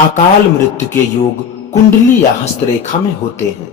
अकाल मृत्यु के योग कुंडली या हस्तरेखा में होते हैं।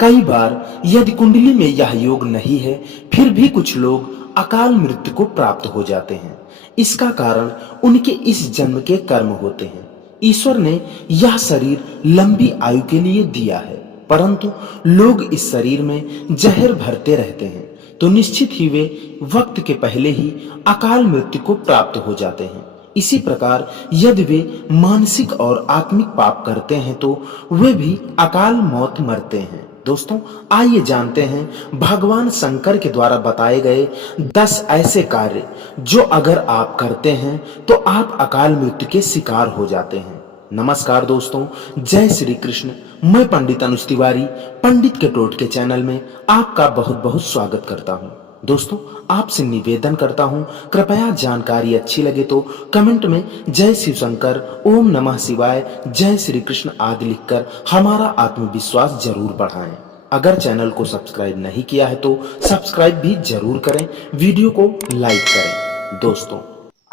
कई बार यदि कुंडली में यह योग नहीं है, फिर भी कुछ लोग अकाल मृत्यु को प्राप्त हो जाते हैं। इसका कारण उनके इस जन्म के कर्म होते हैं। ईश्वर ने यह शरीर लंबी आयु के लिए दिया है, परंतु लोग इस शरीर में जहर भरते रहते हैं, तो निश्चित ही वे वक्त के पहले ही अकाल मृत्यु को प्राप्त हो जाते हैं। इसी प्रकार यदि वे मानसिक और आत्मिक पाप करते हैं तो वे भी अकाल मौत मरते हैं। दोस्तों, आइए जानते हैं भगवान शंकर के द्वारा बताए गए 10 ऐसे कार्य जो अगर आप करते हैं तो आप अकाल मृत्यु के शिकार हो जाते हैं। नमस्कार दोस्तों, जय श्री कृष्ण। मैं पंडित अनुज तिवारी पंडित के टोट के चैनल में आपका बहुत बहुत स्वागत करता हूं। दोस्तों, आपसे निवेदन करता हूं, कृपया जानकारी अच्छी लगे तो कमेंट में जय शिव शंकर, ओम नमः शिवाय, जय श्री कृष्ण आदि लिखकर हमारा आत्मविश्वास जरूर बढ़ाएं। अगर चैनल को सब्सक्राइब नहीं किया है तो सब्सक्राइब भी जरूर करें, वीडियो को लाइक करें। दोस्तों,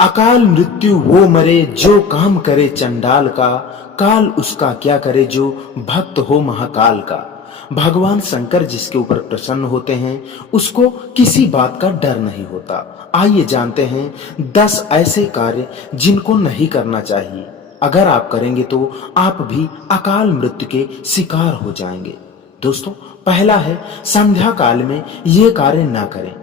अकाल मृत्यु वो मरे जो काम करे चंडाल का, काल उसका क्या करे जो भक्त हो महाकाल का। भगवान शंकर जिसके ऊपर प्रसन्न होते हैं उसको किसी बात का डर नहीं होता। आइए जानते हैं 10 ऐसे कार्य जिनको नहीं करना चाहिए। अगर आप करेंगे तो आप भी अकाल मृत्यु के शिकार हो जाएंगे। दोस्तों, पहला है संध्या काल में ये कार्य ना करें।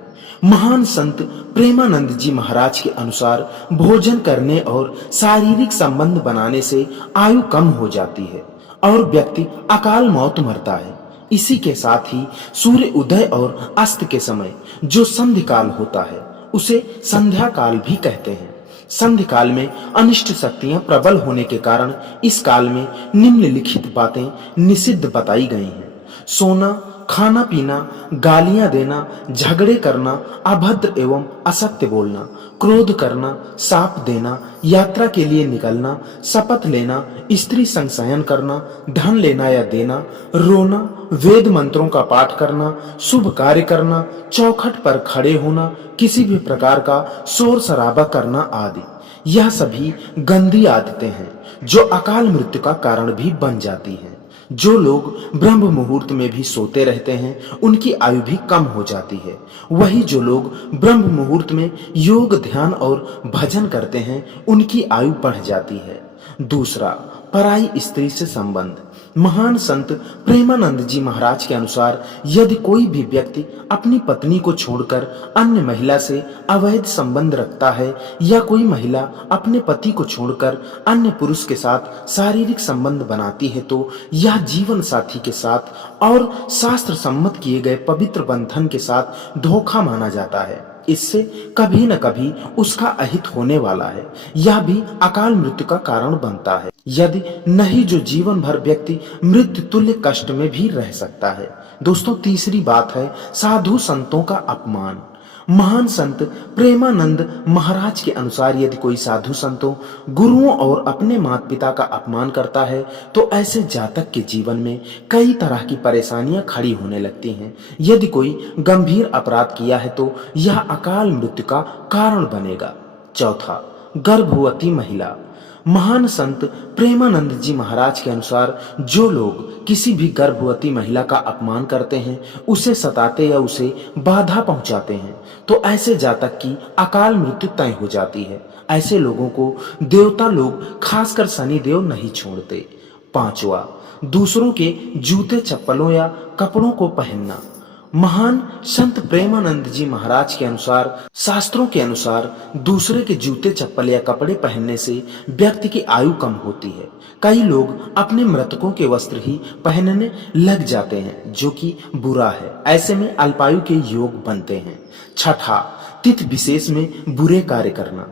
महान संत प्रेमानंद जी महाराज के अनुसार भोजन करने और शारीरिक संबंध बनाने से आयु कम हो जाती है और व्यक्ति अकाल मौत मरता है। इसी के साथ ही सूर्य उदय और अस्त के समय जो संध्या काल होता है उसे संध्या काल भी कहते हैं। संध्या काल में अनिष्ट शक्तियां प्रबल होने के कारण इस काल में निम्नलिखित बातें निषिद्ध बताई गई हैं। सोना, खाना पीना, गालियां देना, झगड़े करना, अभद्र एवं असत्य बोलना, क्रोध करना, शाप देना, यात्रा के लिए निकलना, शपथ लेना, स्त्री संग शयन करना, धन लेना या देना, रोना, वेद मंत्रों का पाठ करना, शुभ कार्य करना, चौखट पर खड़े होना, किसी भी प्रकार का शोर शराबा करना आदि, यह सभी गंदी आदतें हैं जो अकाल मृत्यु का कारण भी बन जाती हैं। जो लोग ब्रह्म मुहूर्त में भी सोते रहते हैं उनकी आयु भी कम हो जाती है। वही जो लोग ब्रह्म मुहूर्त में योग, ध्यान और भजन करते हैं उनकी आयु बढ़ जाती है। दूसरा, पराई स्त्री से संबंध। महान संत प्रेमानंद जी महाराज के अनुसार यदि कोई भी व्यक्ति अपनी पत्नी को छोड़कर अन्य महिला से अवैध संबंध रखता है या कोई महिला अपने पति को छोड़कर अन्य पुरुष के साथ शारीरिक संबंध बनाती है तो यह जीवन साथी के साथ और शास्त्र सम्मत किए गए पवित्र बंधन के साथ धोखा माना जाता है। इससे कभी न कभी उसका अहित होने वाला है। यह भी अकाल मृत्यु का कारण बनता है। यदि नहीं जो जीवन भर व्यक्ति मृत्यु तुल्य कष्ट में भी रह सकता है। दोस्तों, तीसरी बात है साधु संतों का अपमान। महान संत प्रेमानंद महाराज के अनुसार यदि कोई साधु संतों, गुरुओं और अपने माता पिता का अपमान करता है तो ऐसे जातक के जीवन में कई तरह की परेशानियां खड़ी होने लगती हैं। यदि कोई गंभीर अपराध किया है तो यह अकाल मृत्यु का कारण बनेगा। चौथा, गर्भवती महिला। महान संत प्रेमानंद जी महाराज के अनुसार जो लोग किसी भी गर्भवती महिला का अपमान करते हैं, उसे सताते या उसे बाधा पहुंचाते हैं तो ऐसे जातक की अकाल मृत्यु तय हो जाती है। ऐसे लोगों को देवता लोग, खासकर शनि देव, नहीं छोड़ते। पांचवा, दूसरों के जूते, चप्पलों या कपड़ों को पहनना। महान संत प्रेमानंद जी महाराज के अनुसार शास्त्रों के अनुसार दूसरे के जूते, चप्पल या कपड़े पहनने से व्यक्ति की आयु कम होती है। कई लोग अपने मृतकों के वस्त्र ही पहनने लग जाते हैं जो कि बुरा है। ऐसे में अल्पायु के योग बनते हैं। छठा, तिथि विशेष में बुरे कार्य करना।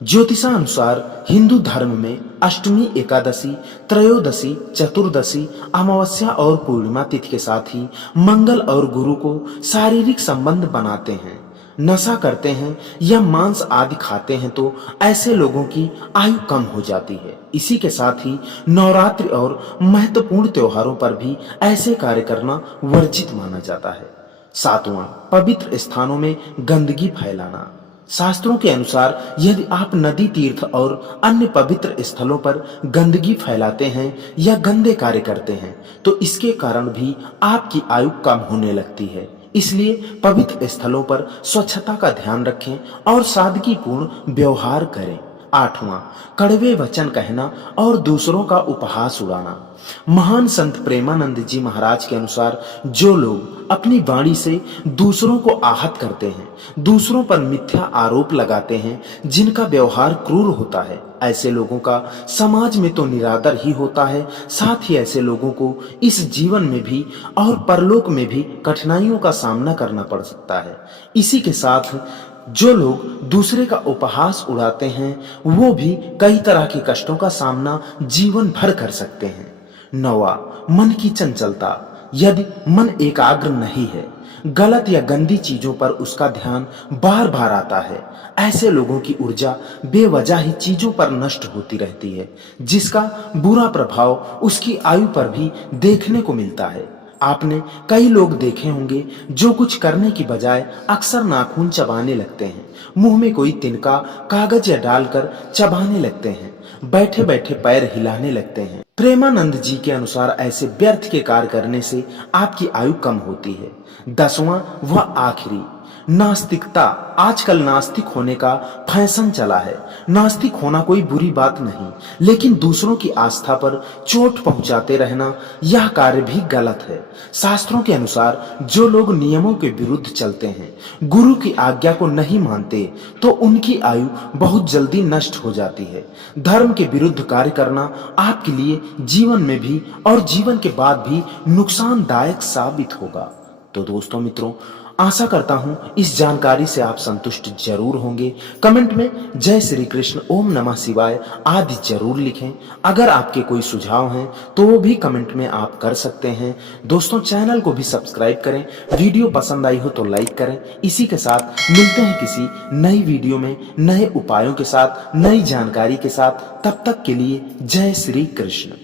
ज्योतिषानुसार हिंदू धर्म में अष्टमी, एकादशी, त्रयोदशी, चतुर्दशी, अमावस्या और पूर्णिमा तिथि के साथ ही मंगल और गुरु को शारीरिक संबंध बनाते हैं, नशा करते हैं या मांस आदि खाते हैं तो ऐसे लोगों की आयु कम हो जाती है। इसी के साथ ही नवरात्रि और महत्वपूर्ण त्योहारों पर भी ऐसे कार्य करना वर्जित माना जाता है। सातवां, पवित्र स्थानों में गंदगी फैलाना। शास्त्रों के अनुसार यदि आप नदी, तीर्थ और अन्य पवित्र स्थलों पर गंदगी फैलाते हैं या गंदे कार्य करते हैं तो इसके कारण भी आपकी आयु कम होने लगती है। इसलिए पवित्र स्थलों पर स्वच्छता का ध्यान रखें और सादगीपूर्ण व्यवहार करें। 8वां, कड़वे वचन कहना और दूसरों का उपहास उड़ाना। महान संत प्रेमानंद जी महाराज के अनुसार जो लोग अपनी वाणी से दूसरों को आहत करते हैं, दूसरों पर मिथ्या आरोप लगाते हैं, जिनका व्यवहार क्रूर होता है, ऐसे लोगों का समाज में तो निरादर ही होता है, साथ ही ऐसे लोगों को इस जीवन में भी और परलोक में भी कठिनाइयों का सामना करना पड़ सकता है। इसी के साथ जो लोग दूसरे का उपहास उड़ाते हैं वो भी कई तरह के कष्टों का सामना जीवन भर कर सकते हैं। 9वां, मन की चंचलता। यदि मन एकाग्र नहीं है, गलत या गंदी चीजों पर उसका ध्यान बार बार आता है, ऐसे लोगों की ऊर्जा बेवजह ही चीजों पर नष्ट होती रहती है, जिसका बुरा प्रभाव उसकी आयु पर भी देखने को मिलता है। आपने कई लोग देखे होंगे जो कुछ करने की बजाय अक्सर नाखून चबाने लगते हैं, मुंह में कोई तिनका कागज या डालकर चबाने लगते हैं, बैठे बैठे पैर हिलाने लगते हैं। प्रेमानंद जी के अनुसार ऐसे व्यर्थ के कार्य करने से आपकी आयु कम होती है। 10वां व आखिरी, नास्तिकता। आजकल नास्तिक होने का फैशन चला है। नास्तिक होना कोई बुरी बात नहीं, लेकिन दूसरों की आस्था पर चोट पहुंचाते रहना यह कार्य भी गलत है। शास्त्रों के अनुसार जो लोग नियमों के विरुद्ध चलते हैं, गुरु की आज्ञा को नहीं मानते, तो उनकी आयु बहुत जल्दी नष्ट हो जाती है। धर्म के विरुद्ध कार्य करना आपके लिए जीवन में भी और जीवन के बाद भी नुकसानदायक साबित होगा। तो दोस्तों मित्रों, आशा करता हूं इस जानकारी से आप संतुष्ट जरूर होंगे। कमेंट में जय श्री कृष्ण, ओम नमः शिवाय आदि जरूर लिखें। अगर आपके कोई सुझाव हैं तो वो भी कमेंट में आप कर सकते हैं। दोस्तों, चैनल को भी सब्सक्राइब करें, वीडियो पसंद आई हो तो लाइक करें। इसी के साथ मिलते हैं किसी नई वीडियो में नए उपायों के साथ, नई जानकारी के साथ। तब तक के लिए जय श्री कृष्ण।